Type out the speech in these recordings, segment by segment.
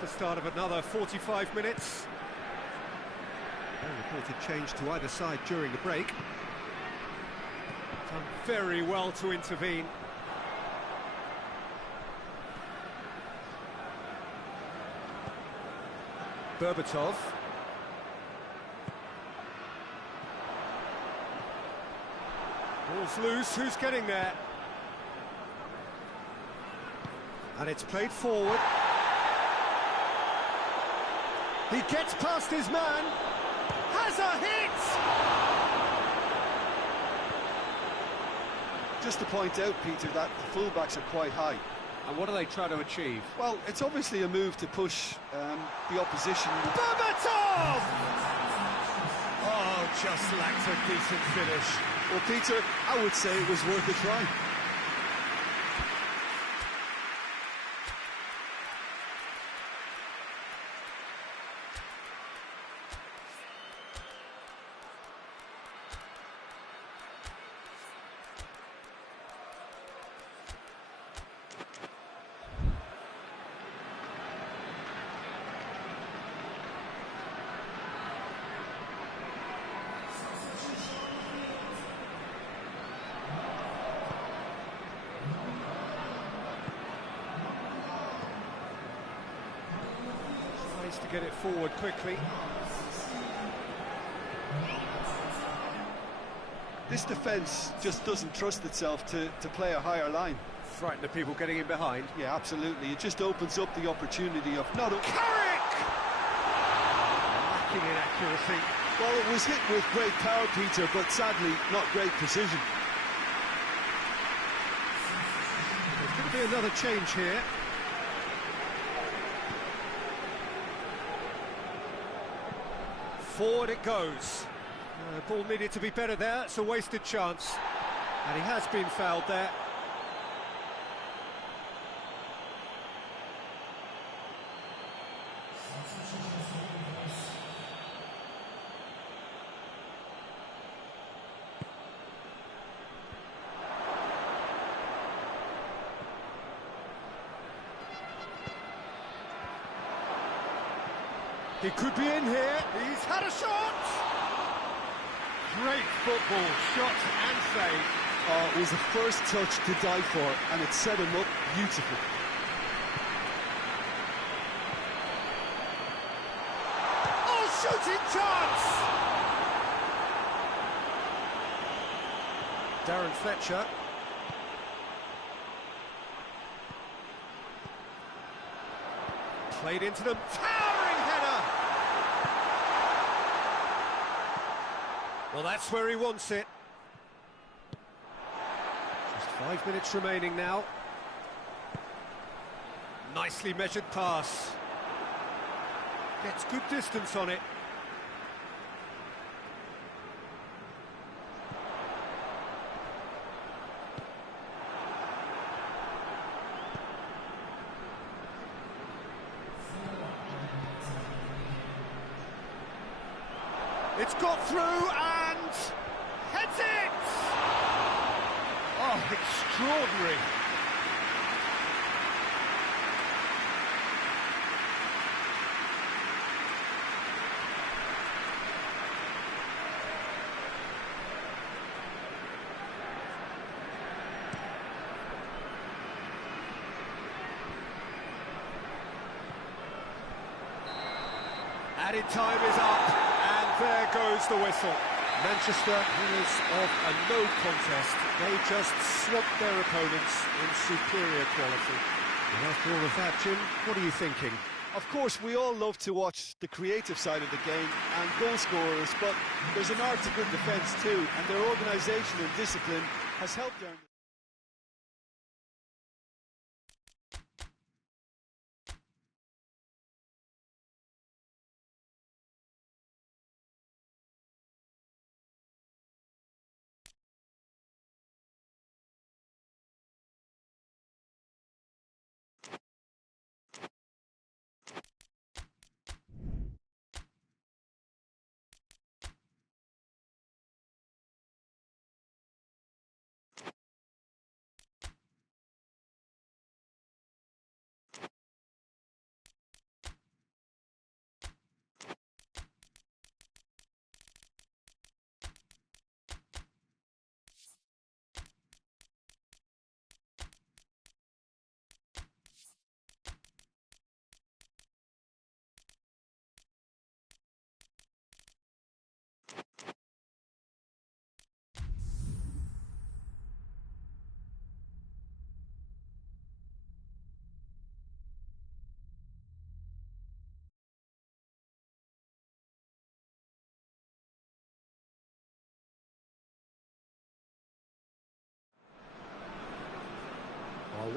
the start of another 45 minutes. No reported change to either side during the break. Done very well to intervene. Berbatov. Ball's loose, who's getting there? And it's played forward. He gets past his man. Has a hit! Just to point out, Peter, that the fullbacks are quite high. And what are they trying to achieve? Well, it's obviously a move to push the opposition. Berbatov! Oh, just lacked a decent finish. Well, Peter, I would say it was worth a try. To get it forward quickly. This defence just doesn't trust itself to play a higher line. Frighten the people getting in behind. Yeah, absolutely. It just opens up the opportunity of not a... Carrick! Lacking in accuracy. Well, it was hit with great power, Peter, but sadly, not great precision. There's going to be another change here. Forward it goes. Ball needed to be better there. It's a wasted chance. And he has been fouled there. He could be in here. He's had a shot. Great football, shot and save. Oh, it was the first touch to die for, and it set him up beautifully. Oh, shooting chance! Darren Fletcher. Played into them. Towering header! Well, that's where he wants it. Just 5 minutes remaining now. Nicely measured pass. Gets good distance on it. It's got through and heads it! Oh, extraordinary. Added time is up. There goes the whistle. Manchester winners of a no contest. They just swamped their opponents in superior quality. And after all of that, Jim, what are you thinking? Of course, we all love to watch the creative side of the game and goal scorers, but there's an art to good defence too, and their organisation and discipline has helped them.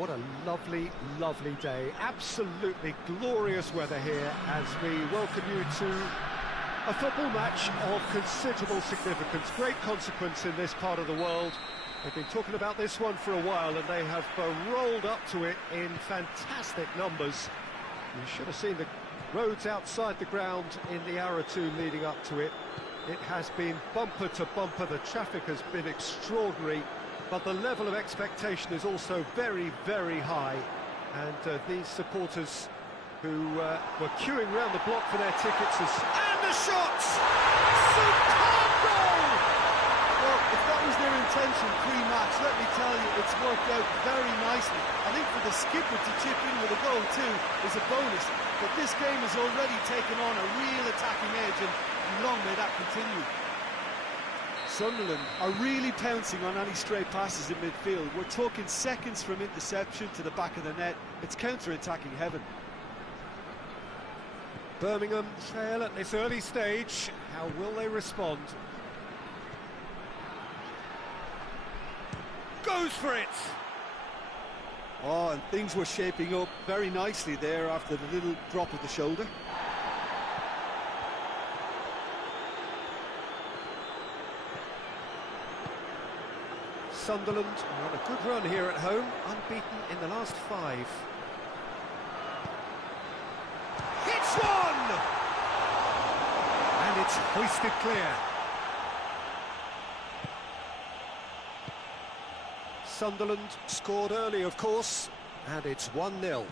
What a lovely, lovely day. Absolutely glorious weather here as we welcome you to a football match of considerable significance, great consequence in this part of the world. They've been talking about this one for a while and they have rolled up to it in fantastic numbers. You should have seen the roads outside the ground in the hour or two leading up to it. It has been bumper to bumper, the traffic has been extraordinary, but the level of expectation is also very, very high. And these supporters who were queuing around the block for their tickets and the shots! Superb goal! Well, if that was their intention pre-match, let me tell you, it's worked out very nicely. I think for the skipper to chip in with a goal too is a bonus, but this game has already taken on a real attacking edge, and long may that continue. Sunderland are really pouncing on any stray passes in midfield. We're talking seconds from interception to the back of the net. It's counter-attacking heaven. Birmingham trail at this early stage. How will they respond? Goes for it! Oh, and things were shaping up very nicely there after the little drop of the shoulder. Sunderland are on a good run here at home, unbeaten in the last 5. Hits one! And it's hoisted clear. Sunderland scored early, of course, and it's 1-0.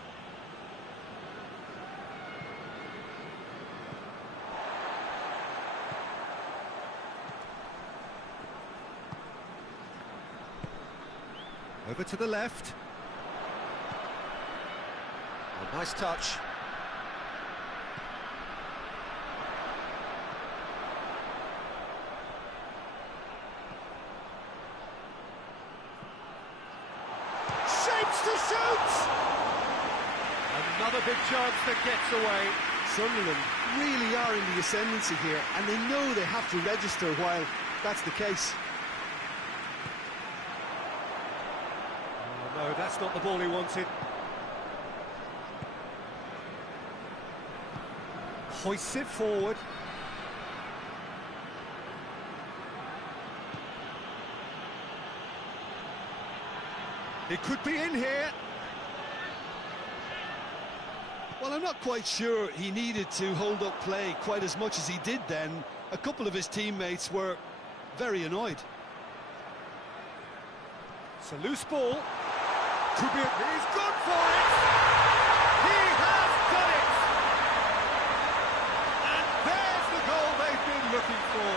Over to the left. A nice touch. Shapes to shoot! Another big chance that gets away. Sunderland really are in the ascendancy here, and they know they have to register while that's the case. No, that's not the ball he wanted. Hoists it forward. It could be in here. Well, I'm not quite sure he needed to hold up play quite as much as he did then. A couple of his teammates were very annoyed. It's a loose ball. Could be. He's gone for it! He has done it! And there's the goal they've been looking for.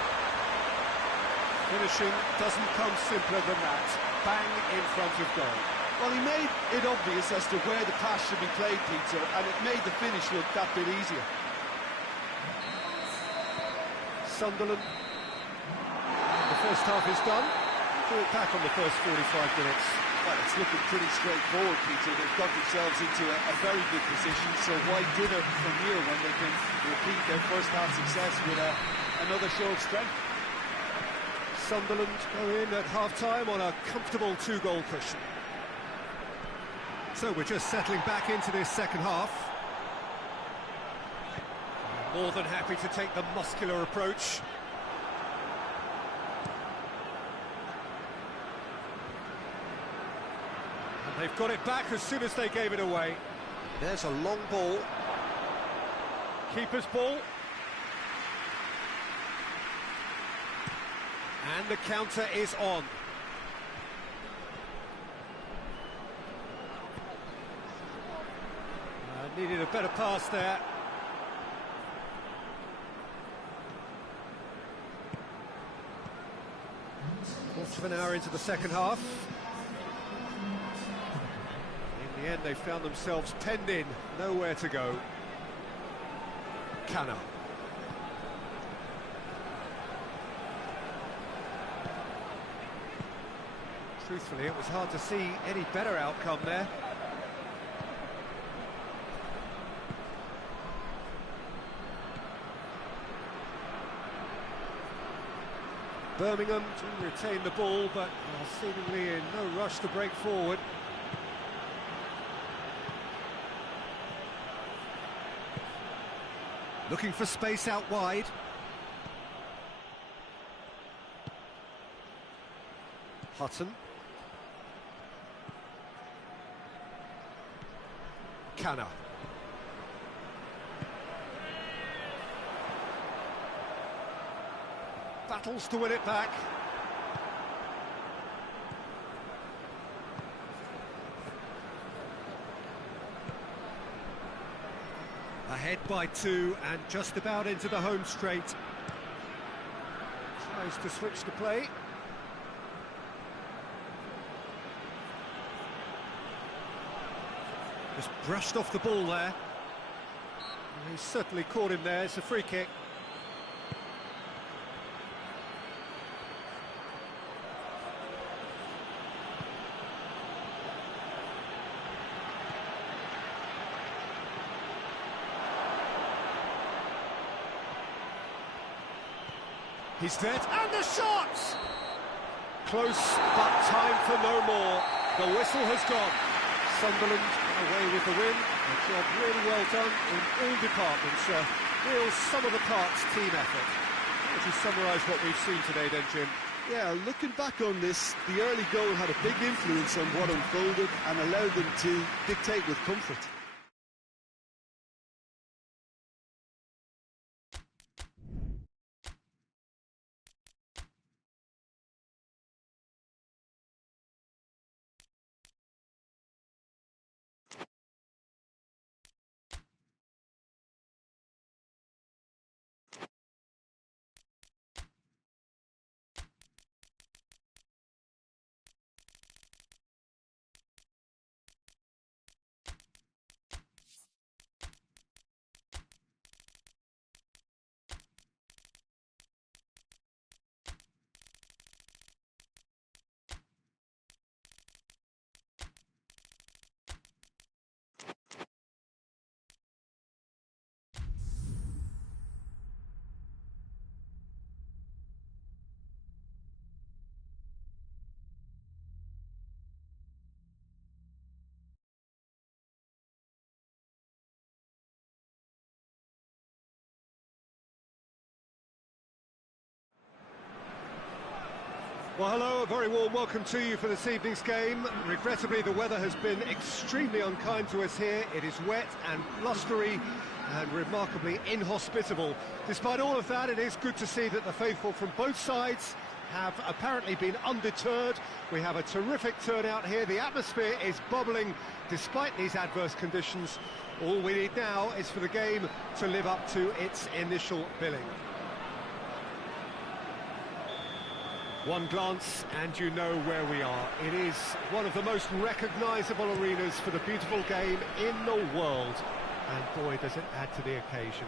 Finishing doesn't come simpler than that. Bang in front of goal. Well, he made it obvious as to where the pass should be played, Peter, and it made the finish look that bit easier. Sunderland. The first half is done. Do it back on the first 45 minutes. Well, it's looking pretty straightforward, Peter. They've got themselves into a very good position, so why dither from here when they can repeat their first half success with another show of strength? Sunderland go in at half-time on a comfortable 2-goal cushion. So we're just settling back into this second half. More than happy to take the muscular approach. And they've got it back as soon as they gave it away. There's a long ball. Keeper's ball. And the counter is on. Needed a better pass there. Quarter of an hour into the second half. In the end, they found themselves penned in, nowhere to go. Canna. Truthfully, it was hard to see any better outcome there. Birmingham to retain the ball, but seemingly in no rush to break forward. Looking for space out wide. Hutton. Canna. Battles to win it back. Ahead by 2 and just about into the home straight. Tries to switch the play. Just brushed off the ball there. He's certainly caught him there. It's a free kick. He's there, and the shot! Close, but time for no more. The whistle has gone. Sunderland away with the win. A job really well done in all departments. Real sum-of-the-parts team effort. How would you summarise what we've seen today then, Jim? Yeah, looking back on this, the early goal had a big influence on what unfolded and allowed them to dictate with comfort. Well, hello, a very warm welcome to you for this evening's game. Regrettably, the weather has been extremely unkind to us here. It is wet and blustery and remarkably inhospitable. Despite all of that, it is good to see that the faithful from both sides have apparently been undeterred. We have a terrific turnout here. The atmosphere is bubbling despite these adverse conditions. All we need now is for the game to live up to its initial billing. One glance and you know where we are. It is one of the most recognisable arenas for the beautiful game in the world. And boy, does it add to the occasion.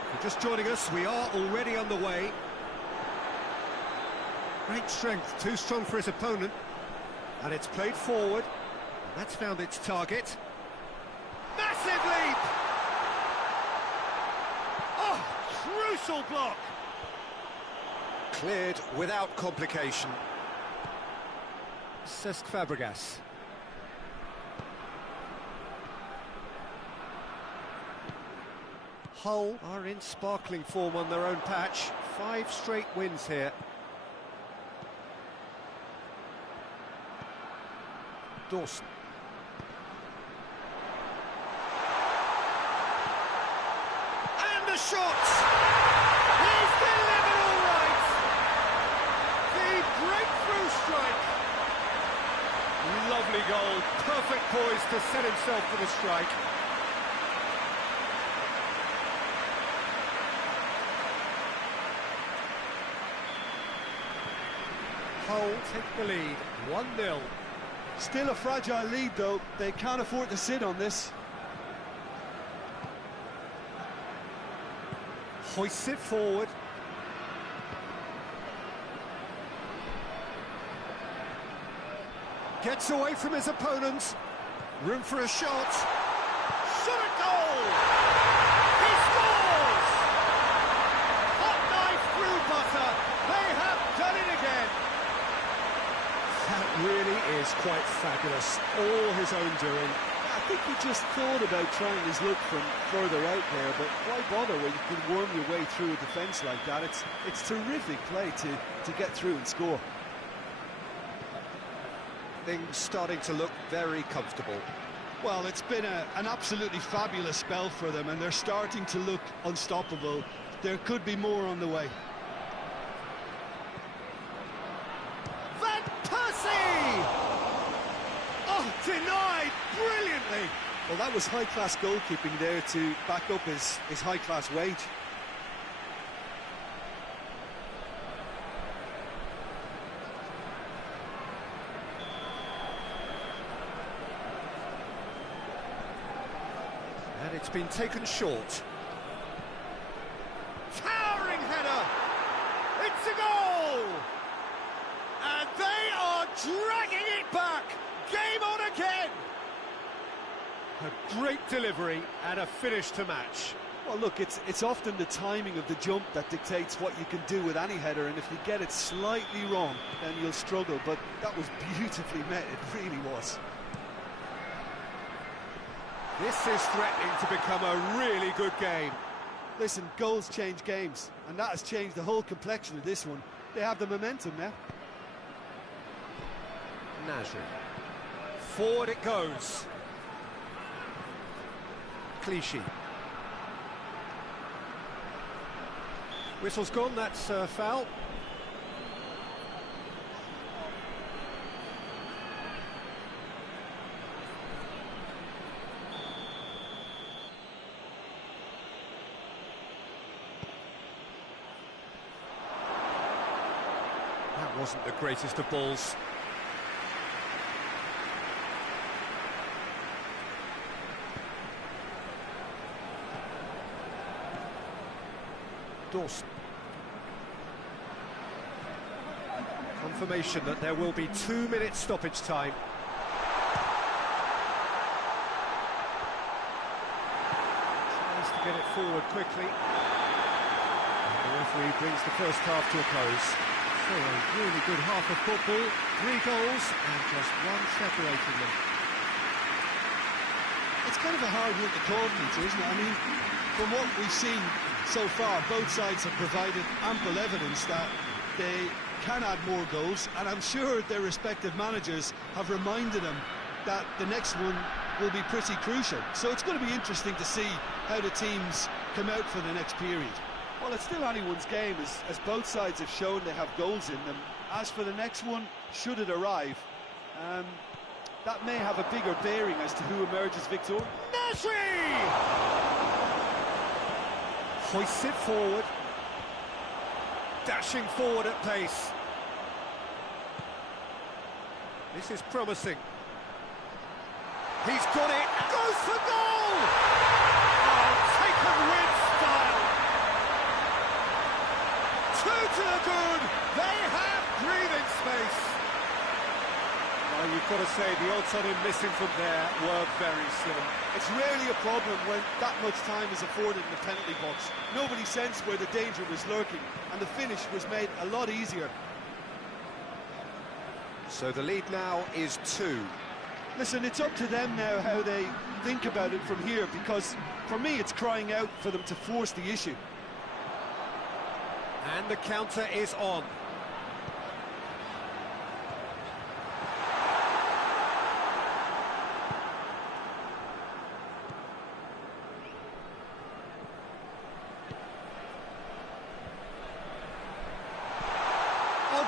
If you're just joining us, we are already underway. Great strength, too strong for his opponent. And it's played forward. That's found its target. Massive leap! Oh, crucial block! Cleared without complication. Cesc Fabregas. Hull are in sparkling form on their own patch. 5 straight wins here. Dawson. And the shot! He's delivered all right! The breakthrough strike! Lovely goal, perfect poise to set himself for the strike. Hull take the lead, 1-0. Still a fragile lead, though. They can't afford to sit on this. Hoists it forward. Gets away from his opponents. Room for a shot. Shot a goal! He scores! Hot knife through butter. They have done it again. That really is quite fabulous. All his own doing. think he just thought about trying his luck from further out there, but why bother when you can worm your way through a defence like that? It's terrific play to get through and score. Things starting to look very comfortable. Well, it's been an absolutely fabulous spell for them, and they're starting to look unstoppable. There could be more on the way. Van Persie! Oh, denied brilliantly! Well, that was high-class goalkeeping there to back up his high-class wage. And it's been taken short. Towering header! It's a goal! And they are dragging it back! Game on again! A great delivery and a finish to match. Well, look, it's often the timing of the jump that dictates what you can do with any header, and if you get it slightly wrong, then you'll struggle, but that was beautifully met, it really was. This is threatening to become a really good game. Listen, goals change games, and that has changed the whole complexion of this one. They have the momentum now. Nasri. Forward it goes. Clichy. Whistle's gone, that's foul. That wasn't the greatest of balls. Dawson. Confirmation that there will be 2 minutes stoppage time. Tries to get it forward quickly. And the referee brings the first half to a close. So a really good half of football, 3 goals and just one separating them. It's kind of a hard one to call, Peter, isn't it? I mean, from what we've seen so far, both sides have provided ample evidence that they can add more goals, and I'm sure their respective managers have reminded them that the next one will be pretty crucial. So it's going to be interesting to see how the teams come out for the next period. Well, it's still anyone's game, as both sides have shown they have goals in them. As for the next one, should it arrive, that may have a bigger bearing as to who emerges victorious. Nasri! Hoists it forward. Dashing forward at pace. This is promising. He's got it. Goes for goal! Oh, taken with style. 2 to the good. They have breathing space. Well, you've got to say the odds on him missing from there were very slim. It's rarely a problem when that much time is afforded in the penalty box. Nobody sensed where the danger was lurking, and the finish was made a lot easier. So the lead now is 2. Listen, it's up to them now how they think about it from here, because for me it's crying out for them to force the issue. And the counter is on.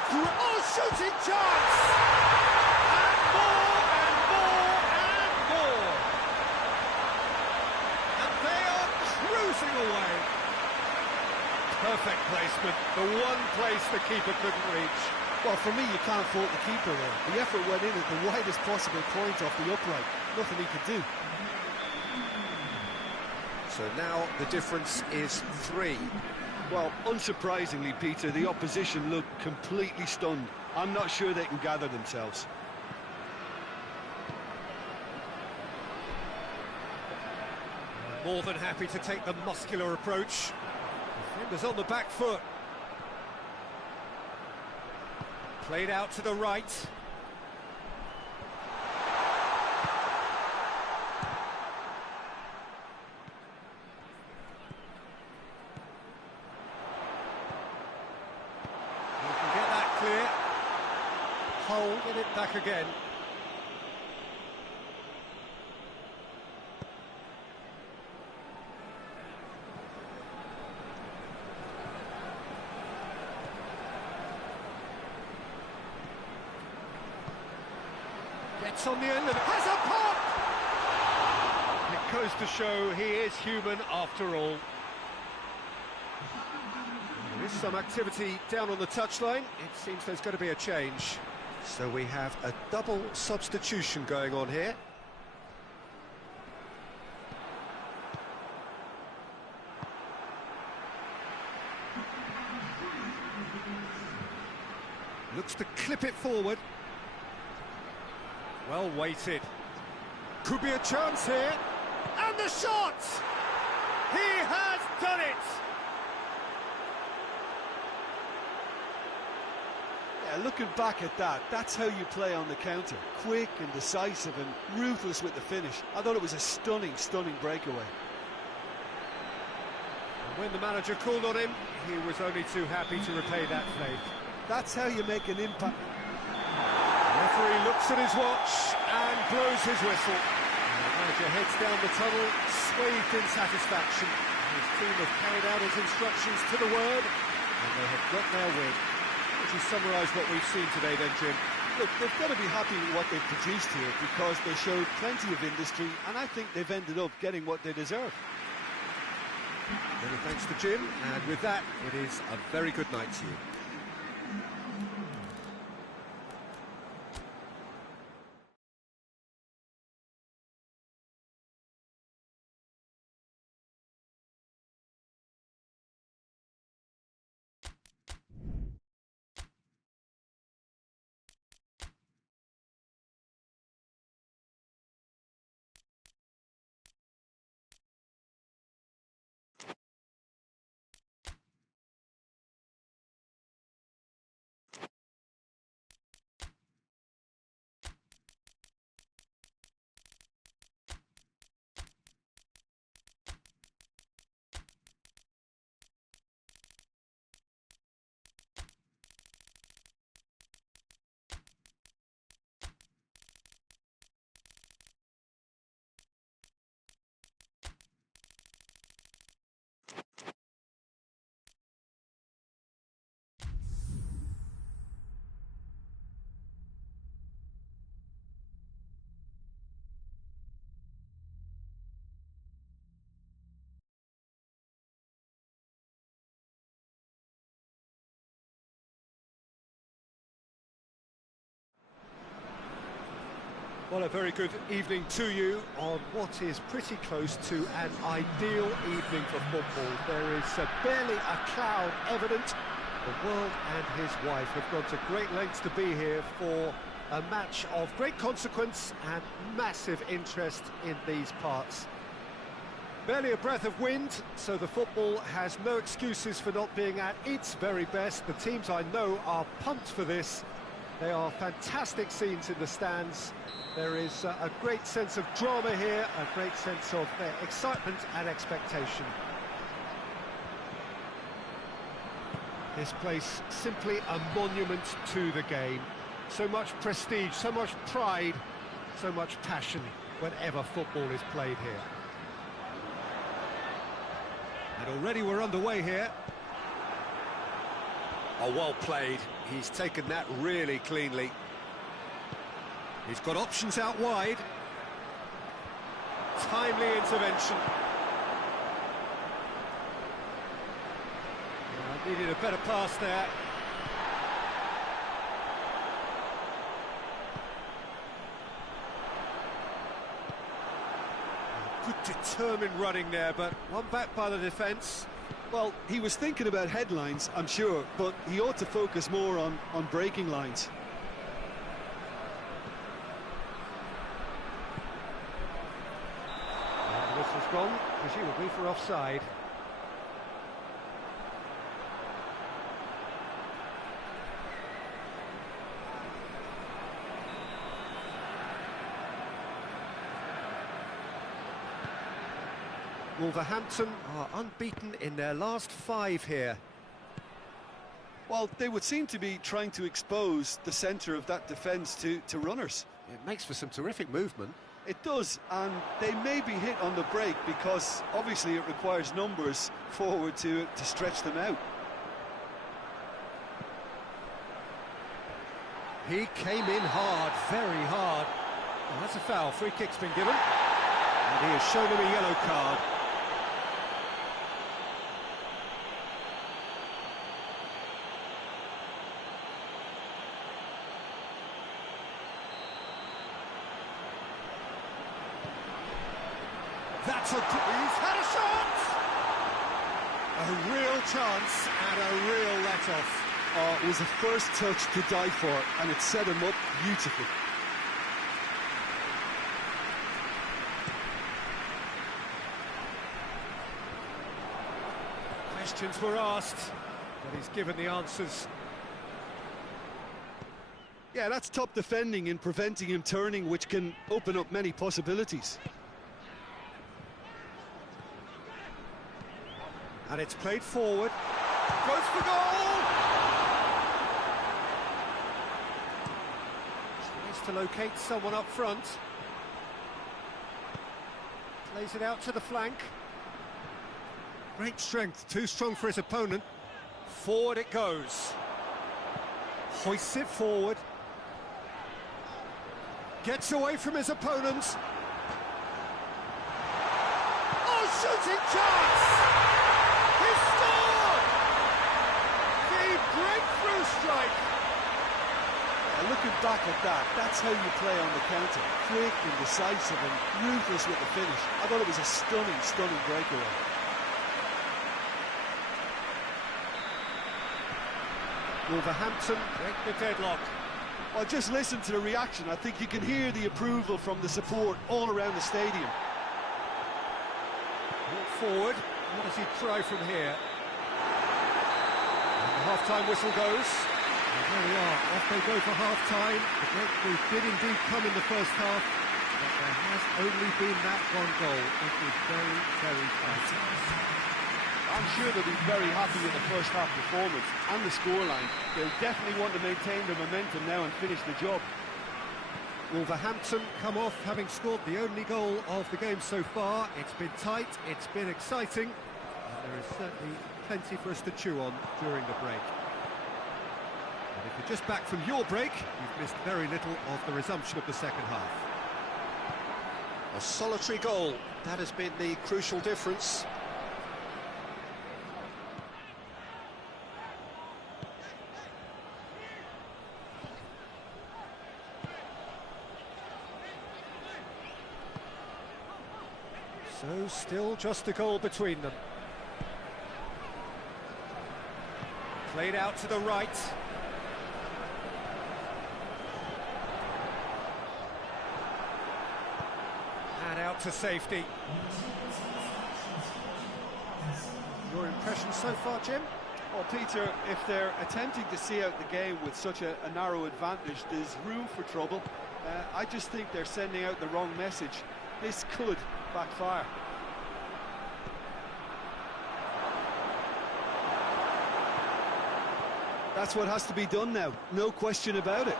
Oh, shooting chance! And more, and more, and more! And they are cruising away. Perfect placement, the one place the keeper couldn't reach. Well, for me, you can't fault the keeper there. The effort went in at the widest possible point off the upright. Nothing he could do. So now the difference is 3. Well, unsurprisingly, Peter, the opposition look completely stunned. I'm not sure they can gather themselves. More than happy to take the muscular approach. Defenders on the back foot. Played out to the right. hole, get it back again. Gets on the end and has a pop! It goes to show he is human after all. There is some activity down on the touchline. It seems there's going to be a change. So we have a double substitution going on here. Looks to clip it forward. Well weighted. Could be a chance here. And the shot! He has done it! Yeah, looking back at that, that's how you play on the counter. Quick and decisive and ruthless with the finish. I thought it was a stunning, stunning breakaway. And when the manager called on him, he was only too happy to repay that faith. That's how you make an impact. The referee looks at his watch and blows his whistle. And the manager heads down the tunnel, swathed in satisfaction. His team have carried out his instructions to the word, and they have got their win. Would you summarise what we've seen today then, Jim? Look, they've got to be happy with what they've produced here because they showed plenty of industry, and I think they've ended up getting what they deserve. Many thanks to Jim, and with that, it is a very good night to you. Well, a very good evening to you on what is pretty close to an ideal evening for football. There is barely a cloud evident. The world and his wife have gone to great lengths to be here for a match of great consequence and massive interest in these parts. Barely a breath of wind, so the football has no excuses for not being at its very best. The teams I know are pumped for this. They are fantastic scenes in the stands. There is a great sense of drama here, a great sense of excitement and expectation. This place simply a monument to the game. So much prestige, so much pride, so much passion whenever football is played here. And already we're underway here. Oh, well played. He's taken that really cleanly. He's got options out wide. Timely intervention. Needed a better pass there. Good determined running there, but one back by the defence. Well, he was thinking about headlines, I'm sure, but he ought to focus more on breaking lines. And the whistle's gone, presumably for offside. Wolverhampton are unbeaten in their last 5 here. Well, they would seem to be trying to expose the centre of that defence to runners. It makes for some terrific movement. It does, and they may be hit on the break because obviously it requires numbers forward to stretch them out. He came in hard, very hard. Oh, that's a foul. Free kick's been given. And he has shown him a yellow card. That's a... He's had a shot! A real chance and a real let-off. Oh, it was the first touch to die for, and it set him up beautifully. Questions were asked, but he's given the answers. Yeah, that's top defending in preventing him turning, which can open up many possibilities. And it's played forward. Goes for goal! Tries to locate someone up front. Plays it out to the flank. Great strength, too strong for his opponent. Forward it goes. Hoists it forward. Gets away from his opponent. Oh, shooting chance! He scored! The breakthrough strike! Yeah, looking back at that, that's how you play on the counter. Quick and decisive and ruthless with the finish. I thought it was a stunning, stunning breakaway. Wolverhampton break the deadlock. Well, just listen to the reaction. I think you can hear the approval from the support all around the stadium. Walk forward. What does he try from here? And the half-time whistle goes. And there we are. Off they go for half-time. The breakthrough did indeed come in the first half, but there has only been that one goal. It was very, very tight. I'm sure they'll be very happy with the first half performance and the scoreline. They'll definitely want to maintain their momentum now and finish the job. Wolverhampton come off having scored the only goal of the game so far. It's been tight, it's been exciting, and there is certainly plenty for us to chew on during the break. And if you're just back from your break, you've missed very little of the resumption of the second half. A solitary goal, that has been the crucial difference. So, still just a goal between them. Played out to the right. And out to safety. Your impression so far, Jim? Well, Peter, if they're attempting to see out the game with such a narrow advantage, there's room for trouble. I just think they're sending out the wrong message. This could backfire. That's what has to be done now, no question about it.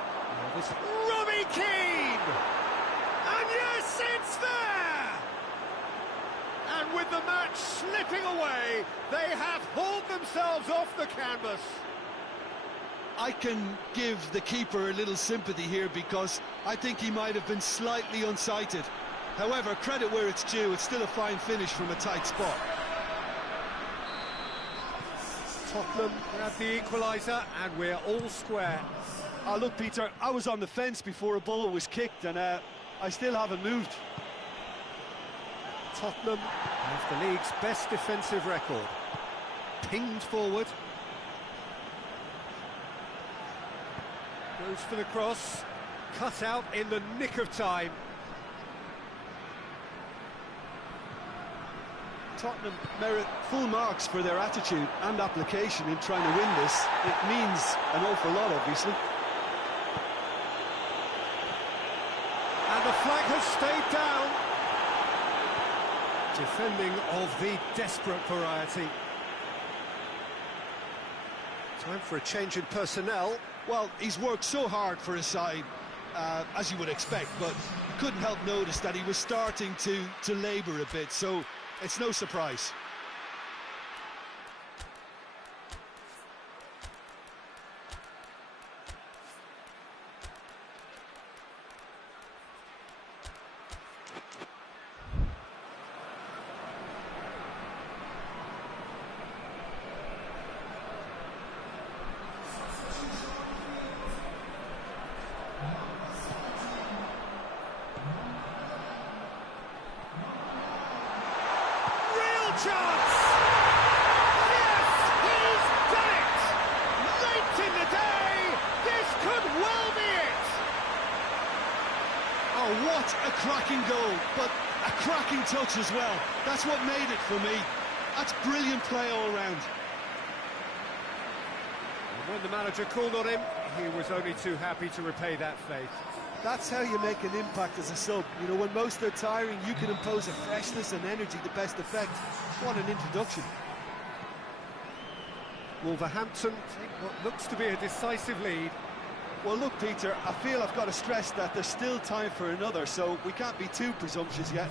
Robbie Keane! And yes, it's there! And with the match slipping away, they have hauled themselves off the canvas. I can give the keeper a little sympathy here because I think he might have been slightly unsighted. However, credit where it's due, it's still a fine finish from a tight spot. Tottenham grab the equaliser and we're all square. Look, Peter, I was on the fence before a ball was kicked and I still haven't moved. Tottenham have the league's best defensive record. Pinged forward. Goes for the cross. Cut out in the nick of time. Tottenham merit full marks for their attitude and application in trying to win this. It means an awful lot, obviously. And the flag has stayed down. Defending of the desperate variety. Time for a change in personnel. Well, he's worked so hard for his side, as you would expect, but couldn't help notice that he was starting to labour a bit, so it's no surprise. Chance! Yes, he's done it! Late in the day, this could well be it! Oh, what a cracking goal, but a cracking touch as well. That's what made it for me. That's brilliant play all round. And when the manager called on him, he was only too happy to repay that faith. That's how you make an impact as a sub. You know, when most are tiring, you can impose a freshness and energy to best effect. What an introduction. Wolverhampton take what looks to be a decisive lead. Well, look, Peter, I feel I've got to stress that there's still time for another, so we can't be too presumptuous yet.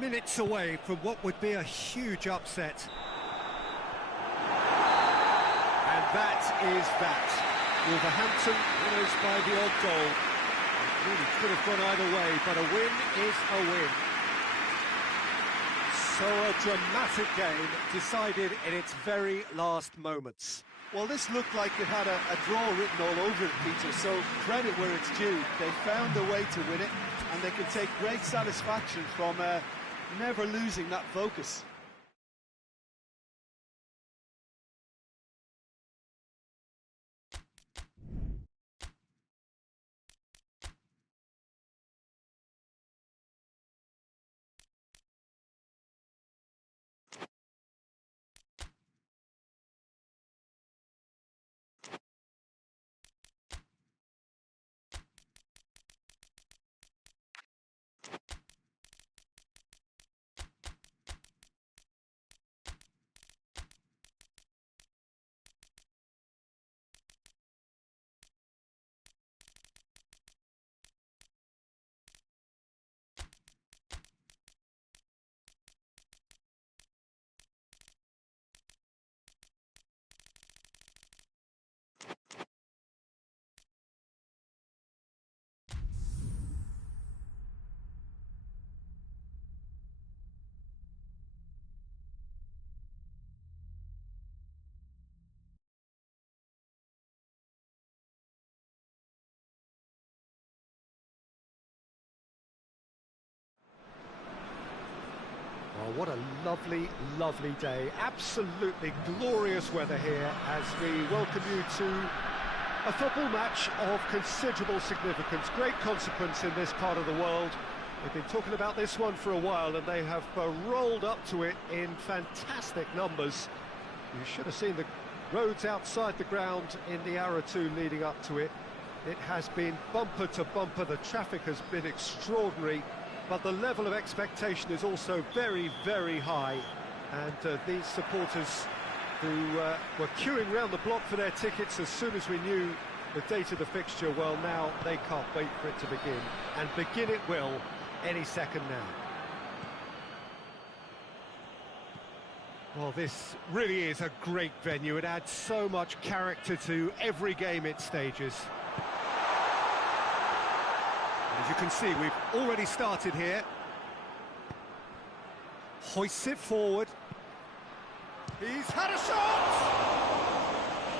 Minutes away from what would be a huge upset. And that is that. Wolverhampton winners by the odd goal. It really could have gone either way, but a win is a win. So a dramatic game decided in its very last moments. Well, this looked like it had a draw written all over it, Peter, so credit where it's due. They found a way to win it, and they can take great satisfaction from never losing that focus. Oh, what a lovely, lovely day. Absolutely glorious weather here as we welcome you to a football match of considerable significance, great consequence in this part of the world. We've been talking about this one for a while and they have rolled up to it in fantastic numbers. You should have seen the roads outside the ground in the hour or two leading up to it. It has been bumper to bumper, the traffic has been extraordinary. But the level of expectation is also very, very high. And these supporters who were queuing round the block for their tickets as soon as we knew the date of the fixture, well, now they can't wait for it to begin. And begin it will any second now. Well, this really is a great venue. It adds so much character to every game it stages. As you can see, we've already started here. Hoists it forward. He's had a shot!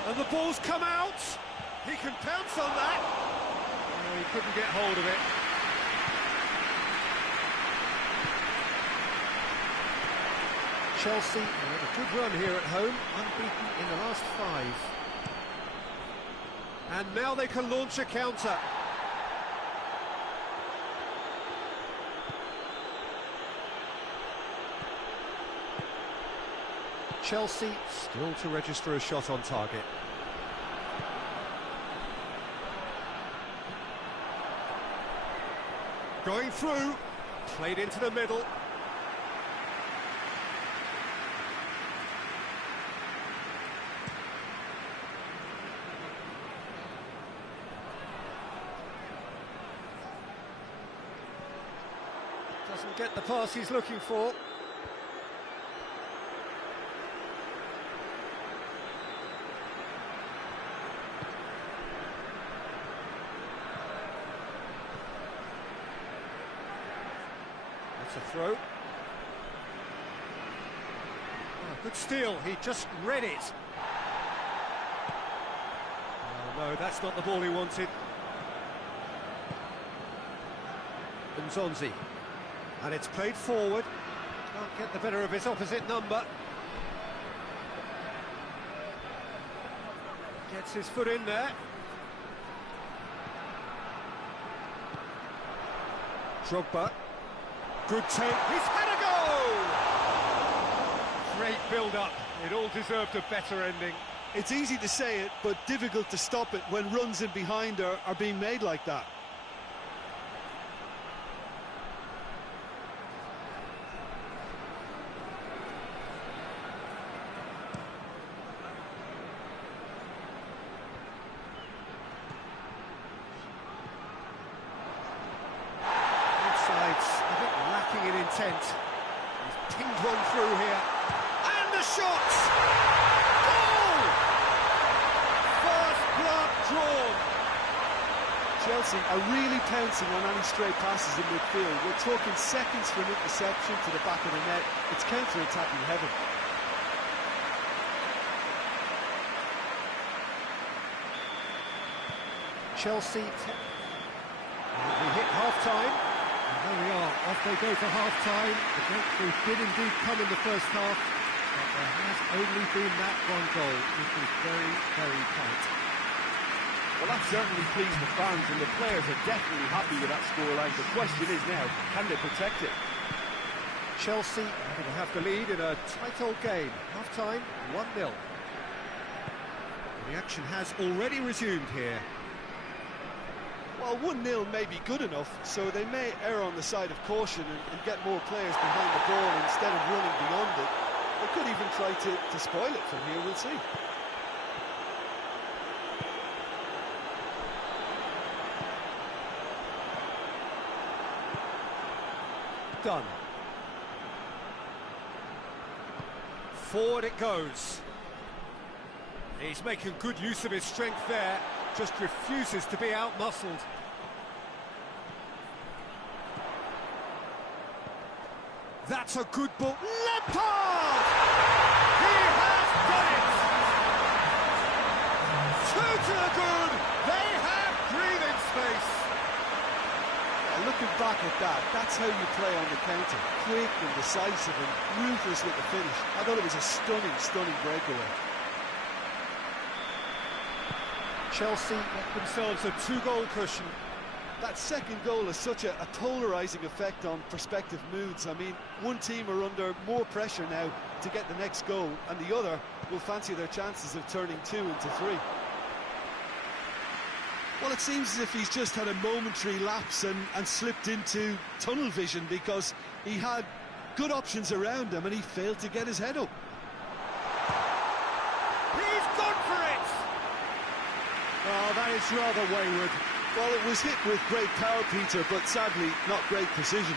And the ball's come out. He can pounce on that. Oh, he couldn't get hold of it. Chelsea, a good run here at home, unbeaten in the last 5. And now they can launch a counter. Chelsea still to register a shot on target. Going through, played into the middle. Doesn't get the pass he's looking for. That's a throw. Oh, good steal, he just read it. Oh no, that's not the ball he wanted. Nzonzi. And it's played forward. Can't get the better of his opposite number. Gets his foot in there. Drogba. Good take. He's had a goal! Great build-up. It all deserved a better ending. It's easy to say it, but difficult to stop it when runs in behind are being made like that. Intent. He's pinged one through here. And the shot! Goal! First blood drawn. Chelsea are really pouncing on any stray passes in midfield. We're talking seconds from interception to the back of the net. It's counter-attacking heaven. Chelsea. We hit half-time. There we are, off they go for half-time. The breakthrough did indeed come in the first half, but there has only been that one goal, which was very, very tight. Well, that certainly pleased the fans, and the players are definitely happy with that scoreline. The question is now, can they protect it? Chelsea are going to have the lead in a tight old game. Half-time, 1-0. The action has already resumed here. Well, 1-0 may be good enough, so they may err on the side of caution and get more players behind the ball instead of running beyond it. They could even try to spoil it from here, we'll see. Done. Forward it goes. He's making good use of his strength there, just refuses to be out-muscled. That's a good ball. Lampard! He has done it! Two to the good. They have breathing space. Yeah, looking back at that, that's how you play on the counter. Quick and decisive and ruthless with the finish. I thought it was a stunning, stunning breakaway. Chelsea get themselves a two-goal cushion. That second goal has such a polarising effect on prospective moods. I mean, one team are under more pressure now to get the next goal, and the other will fancy their chances of turning 2 into 3. Well, it seems as if he's just had a momentary lapse and slipped into tunnel vision, because he had good options around him and he failed to get his head up. He's gone for it! Oh, that is rather wayward. Well, it was hit with great power, Peter, but sadly not great precision.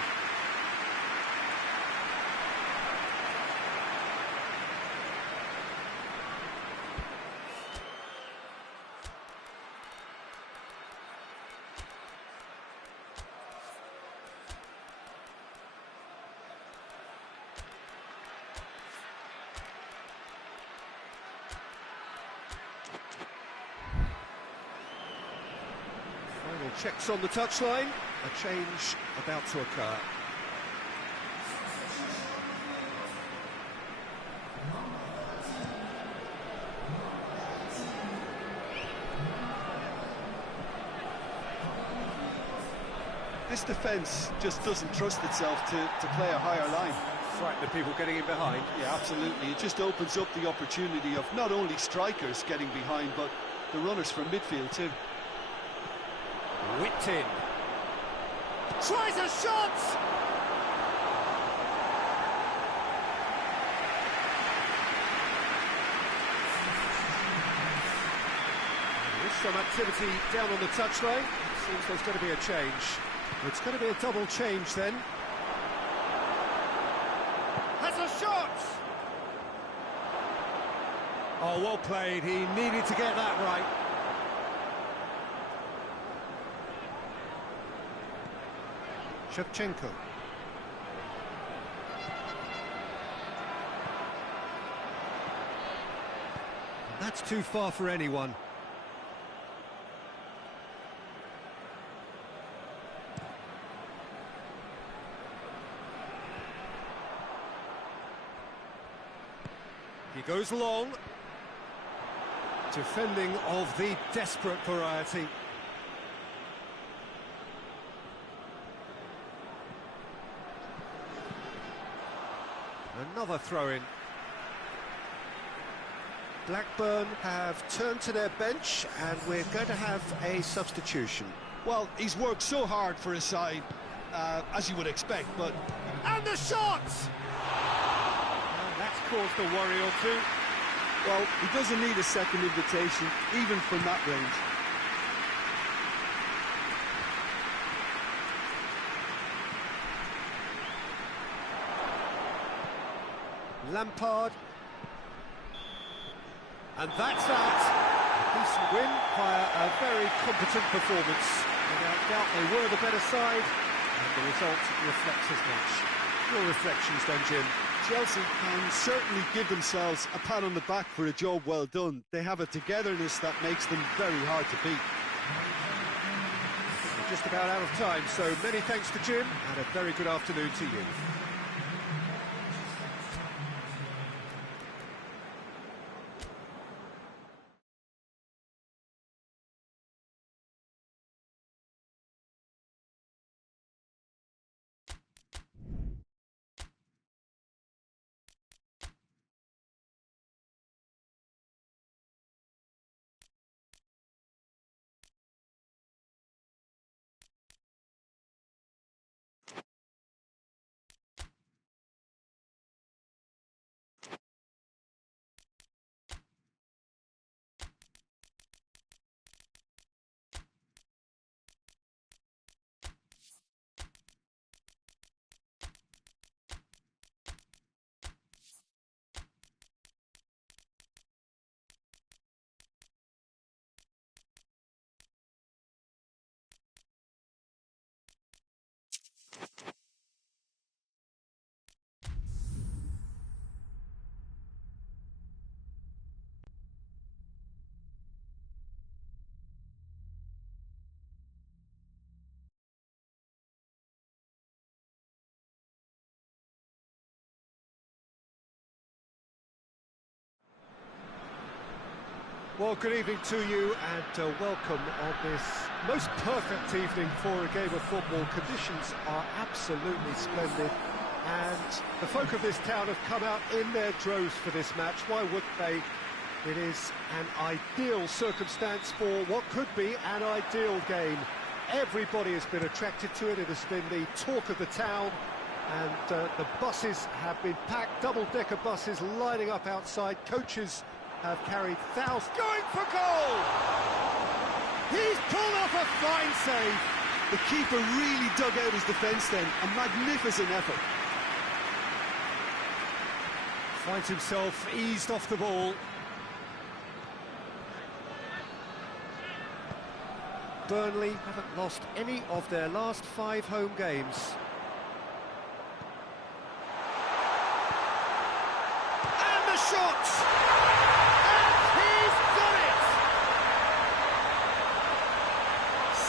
Checks on the touchline, a change about to occur. This defence just doesn't trust itself to play a higher line. Frightened of people getting in behind. Yeah, absolutely. It just opens up the opportunity of not only strikers getting behind, but the runners from midfield too. Whipped-in. Tries a shot! There is some activity down on the touchline. Seems there's going to be a change. It's going to be a double change then. shot! Oh, well played. He needed to get that right. Shevchenko. That's too far for anyone. He goes long. Defending of the desperate variety. Another throw-in. Blackburn have turned to their bench and we're going to have a substitution. Well, he's worked so hard for his side, as you would expect, but... And the shot! That's caused a worry or two. Well, he doesn't need a second invitation, even from that range. Lampard. And that's that. A decent win via a very competent performance. Without doubt they were the better side, and the result reflects as much. Your reflections then, Jim? Chelsea can certainly give themselves a pat on the back for a job well done. They have a togetherness that makes them very hard to beat. We're just about out of time, so many thanks to Jim, and a very good afternoon to you. Well, good evening to you and welcome on this most perfect evening for a game of football. Conditions are absolutely splendid and the folk of this town have come out in their droves for this match. Why wouldn't they? It is an ideal circumstance for what could be an ideal game. Everybody has been attracted to it. It has been the talk of the town and the buses have been packed, double-decker buses lining up outside. Coaches have carried thousands. Going for goal! He's pulled off a fine save. The keeper really dug out his defence then. A magnificent effort. Finds himself eased off the ball. Burnley haven't lost any of their last 5 home games. And the shot!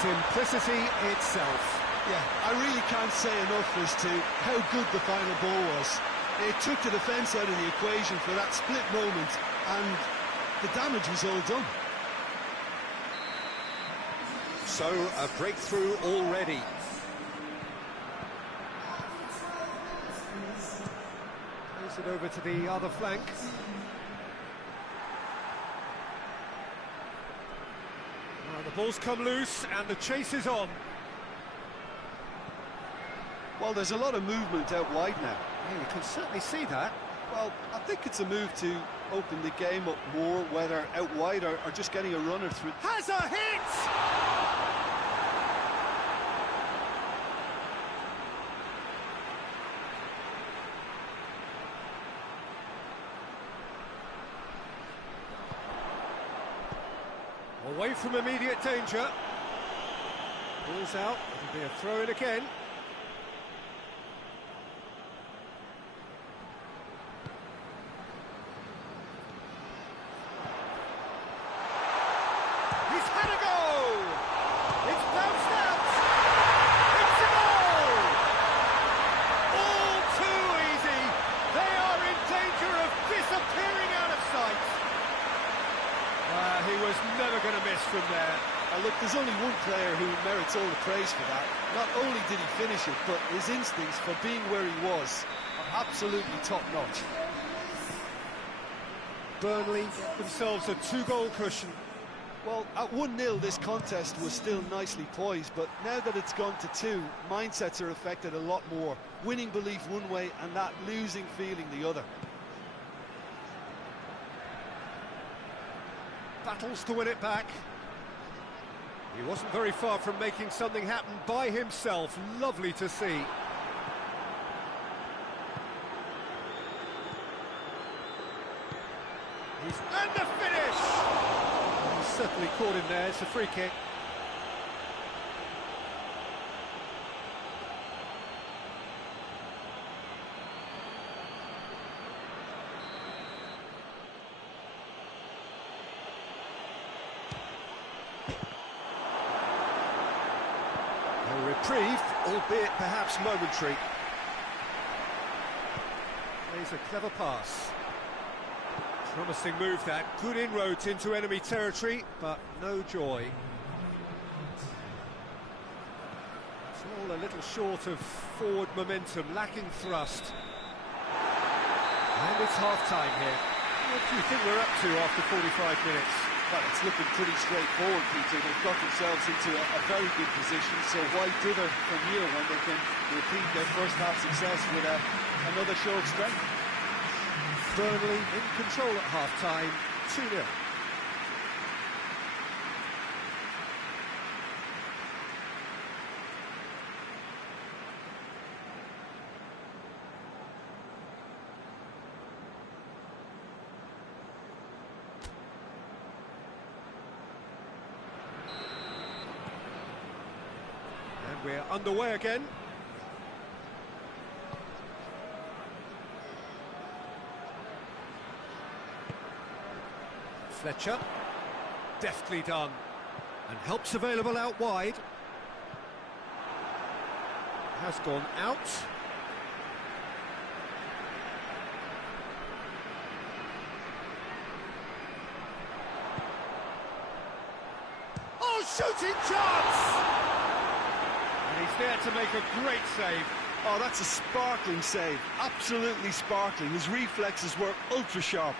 Simplicity itself. Yeah, I really can't say enough as to how good the final ball was. It took the defence out of the equation for that split moment, and the damage was all done. So, a breakthrough already. Plays it over to the other flank. The ball's come loose and the chase is on. Well, there's a lot of movement out wide now. Yeah, you can certainly see that. Well, I think it's a move to open the game up more, whether out wide or just getting a runner through. Has a hit! Away from immediate danger. Ball's out, it'll be a throw-in again. He's had a go! It's bounced out! It's a goal! All too easy! They are in danger of disappearing out of sight! He was never going to miss from there. Look, there's only one player who merits all the praise for that. Not only did he finish it, but his instincts for being where he was are absolutely top-notch. Burnley get themselves a 2-goal cushion. Well, at 1-0, this contest was still nicely poised, but now that it's gone to 2, mindsets are affected a lot more. Winning belief one way and that losing feeling the other. Battles to win it back. He wasn't very far from making something happen by himself. Lovely to see. And the finish! He's certainly caught him there. It's a free kick. A reprieve, albeit perhaps momentary. Plays a clever pass. Promising move that, good inroads into enemy territory, but no joy. It's all a little short of forward momentum, lacking thrust. And it's half-time here. What do you think we're up to after 45 minutes? Well, it's looking pretty straightforward, Peter. They've got themselves into a very good position, so why dither from here when they can repeat their first half success with another show of strength? Burnley in control at half-time, 2-0. And we're underway again. Fletcher, deftly done, and help's available out wide. Has gone out. Oh, shooting chance! And he's there to make a great save. Oh, that's a sparkling save, absolutely sparkling. His reflexes were ultra-sharp.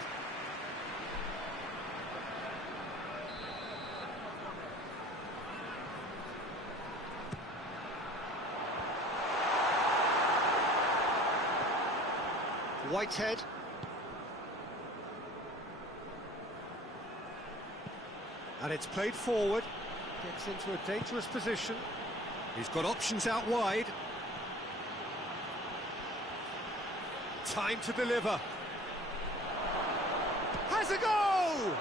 Whitehead. And it's played forward. Gets into a dangerous position. He's got options out wide. Time to deliver. Has a go!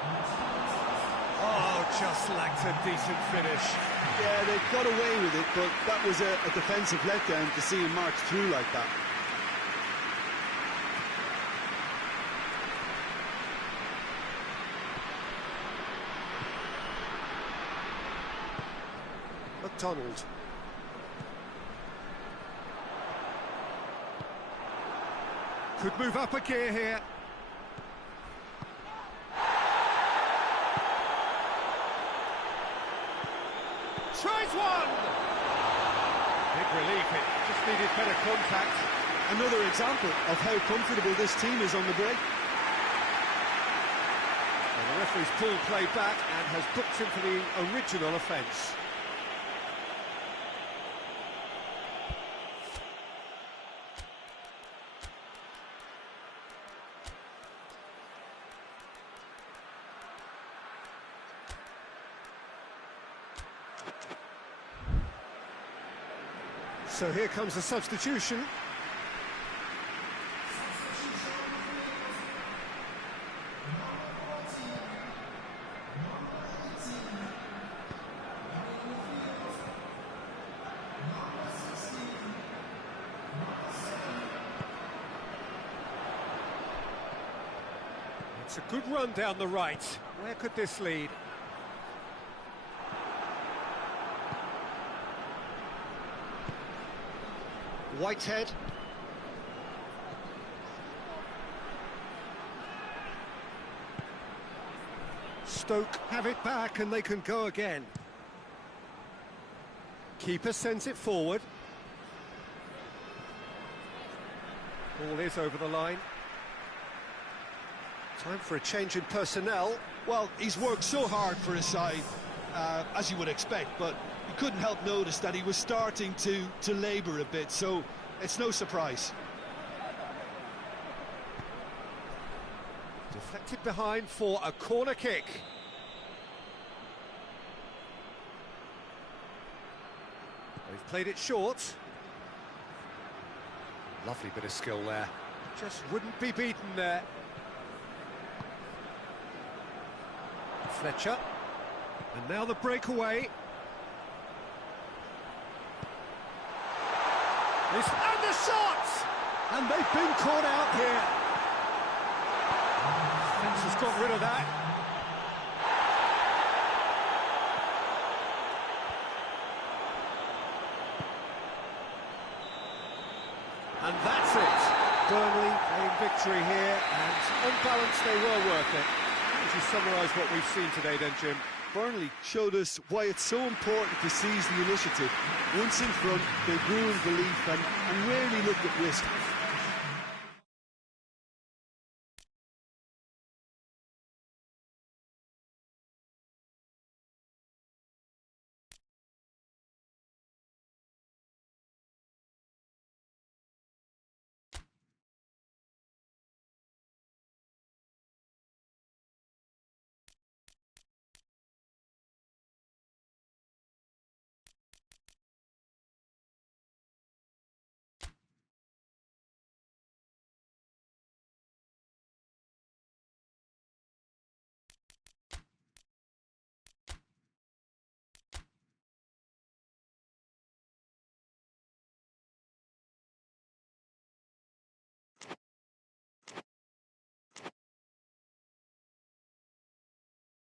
Oh, just lacked a decent finish. Yeah, they got away with it, but that was a defensive letdown to see him march through like that. McDonald. Could move up a gear here. Tries one! Big relief, it just needed better contact. Another example of how comfortable this team is on the break. And the referee's pulled play back and has booked him for the original offence. So here comes the substitution. It's a good run down the right. Where could this lead? Whitehead. Stoke have it back and they can go again. Keeper sends it forward. Ball is over the line. Time for a change in personnel. Well, he's worked so hard for his side, as you would expect, but you couldn't help notice that he was starting to labour a bit, so it's no surprise. Deflected behind for a corner kick. They've played it short. Lovely bit of skill there. Just wouldn't be beaten there. Fletcher. And now the breakaway. And the shot! And they've been caught out here. Fence has got rid of that. And that's it. Burnley playing victory here, and on balance they were worth it. Would you summarise what we've seen today then, Jim? Burnley showed us why it's so important to seize the initiative. Once in front, they grew in belief and rarely looked at risk.